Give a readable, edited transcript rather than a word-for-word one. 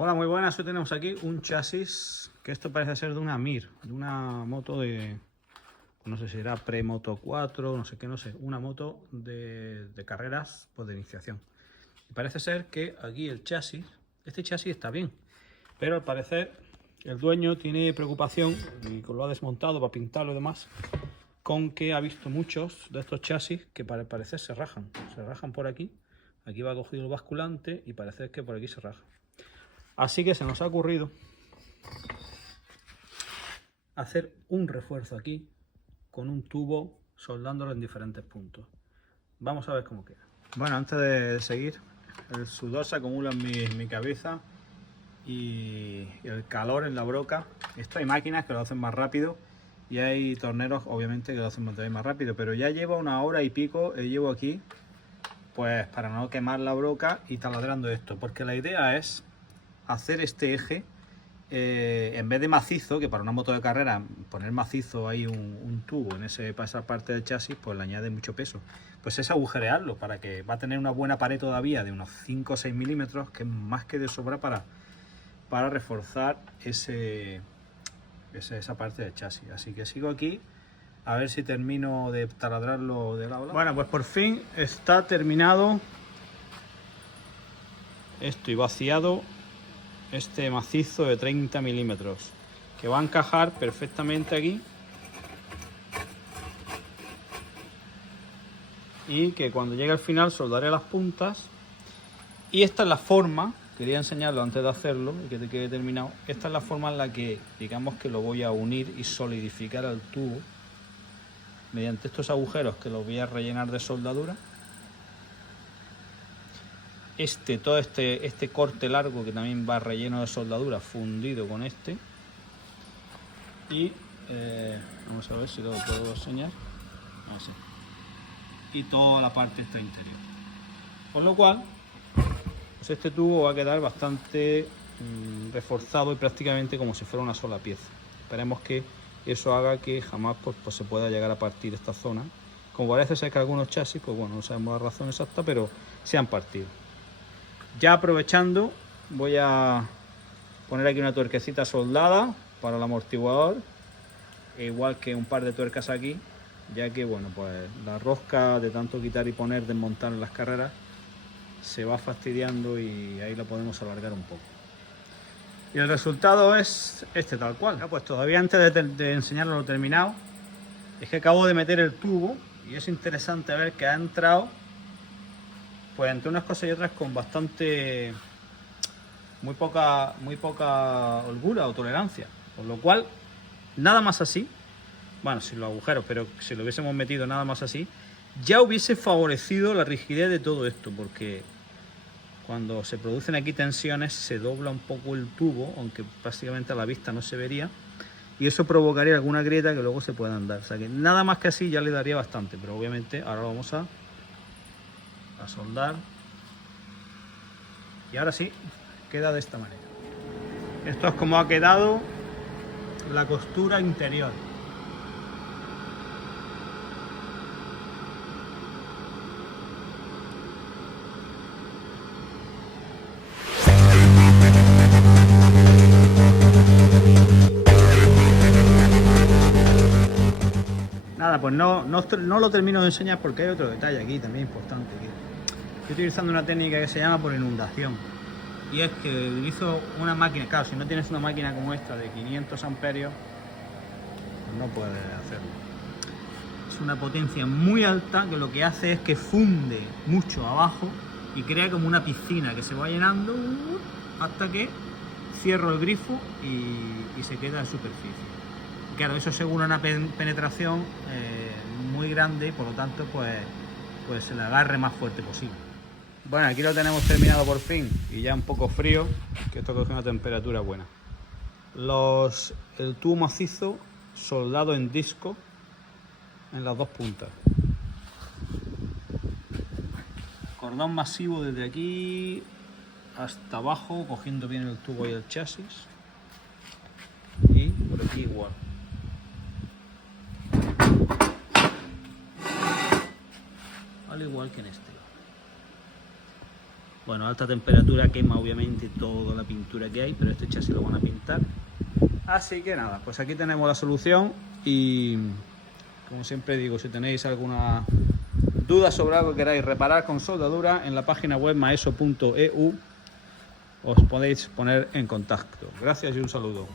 Hola, muy buenas. Hoy tenemos aquí un chasis que esto parece ser de una Mir, de una moto de, no sé si era Premoto 4, no sé qué, no sé, una moto de carreras pues de iniciación. Y parece ser que aquí el chasis, este chasis está bien, pero al parecer el dueño tiene preocupación y lo ha desmontado para pintarlo y demás, con que ha visto muchos de estos chasis que al parecer se rajan por aquí. Aquí va cogido el basculante y parece que por aquí se raja. Así que se nos ha ocurrido hacer un refuerzo aquí con un tubo soldándolo en diferentes puntos. Vamos a ver cómo queda. Bueno, antes de seguir, el sudor se acumula en mi cabeza y el calor en la broca. Esto hay máquinas que lo hacen más rápido y hay torneros obviamente que lo hacen más rápido, pero ya llevo una hora y pico, llevo aquí pues para no quemar la broca y taladrando esto, porque la idea es hacer este eje en vez de macizo, que para una moto de carrera poner macizo ahí un tubo en para esa parte del chasis pues le añade mucho peso, pues es agujerearlo para que va a tener una buena pared todavía de unos 5 o 6 milímetros, que es más que de sobra para reforzar esa parte del chasis. Así que sigo aquí a ver si termino de taladrarlo de lado a lado. Bueno, pues por fin está terminado esto y vaciado este macizo de 30 milímetros que va a encajar perfectamente aquí y que cuando llegue al final soldaré las puntas. Y esta es la forma, quería enseñarlo antes de hacerlo y que te quede terminado. Esta es la forma en la que digamos que lo voy a unir y solidificar al tubo mediante estos agujeros que los voy a rellenar de soldadura. Todo este corte largo que también va relleno de soldadura fundido con este. Y vamos a ver si lo puedo enseñar. Así. Y toda la parte esta interior. Con lo cual, pues este tubo va a quedar bastante reforzado y prácticamente como si fuera una sola pieza. Esperemos que eso haga que jamás pues se pueda llegar a partir esta zona. Como parece ser que algunos chasis, pues bueno, no sabemos la razón exacta, pero se han partido. Ya aprovechando, voy a poner aquí una tuerquecita soldada para el amortiguador, igual que un par de tuercas aquí, ya que bueno, pues la rosca de tanto quitar y poner, desmontar en las carreras, se va fastidiando y ahí la podemos alargar un poco. Y el resultado es este tal cual. Pues todavía antes de enseñarlo lo terminado, es que acabo de meter el tubo y es interesante ver que ha entrado pues entre unas cosas y otras con bastante muy poca holgura o tolerancia, con lo cual nada más así, bueno, sin los agujeros, pero si lo hubiésemos metido nada más así, ya hubiese favorecido la rigidez de todo esto, porque cuando se producen aquí tensiones se dobla un poco el tubo, aunque prácticamente a la vista no se vería, y eso provocaría alguna grieta que luego se puedan dar. O sea que nada más que así ya le daría bastante, pero obviamente ahora lo vamos a soldar. Y ahora sí, queda de esta manera. Esto es como ha quedado la costura interior. Nada, pues no lo termino de enseñar porque hay otro detalle aquí también importante. Estoy utilizando una técnica que se llama por inundación. Y es que utilizo una máquina, claro, si no tienes una máquina como esta de 500 amperios, pues no puedes hacerlo. Es una potencia muy alta que lo que hace es que funde mucho abajo y crea como una piscina que se va llenando hasta que cierro el grifo y se queda en superficie. Claro, eso asegura una penetración muy grande y por lo tanto pues el agarre más fuerte posible. Bueno, aquí lo tenemos terminado por fin y ya un poco frío, que esto coge una temperatura buena. El tubo macizo soldado en disco en las dos puntas. Cordón masivo desde aquí hasta abajo, cogiendo bien el tubo y el chasis. Y por aquí igual. Al igual que en este. Bueno, a alta temperatura quema obviamente toda la pintura que hay, pero este chasis lo van a pintar. Así que nada, pues aquí tenemos la solución y como siempre digo, si tenéis alguna duda sobre algo que queráis reparar con soldadura, en la página web maeso.eu os podéis poner en contacto. Gracias y un saludo.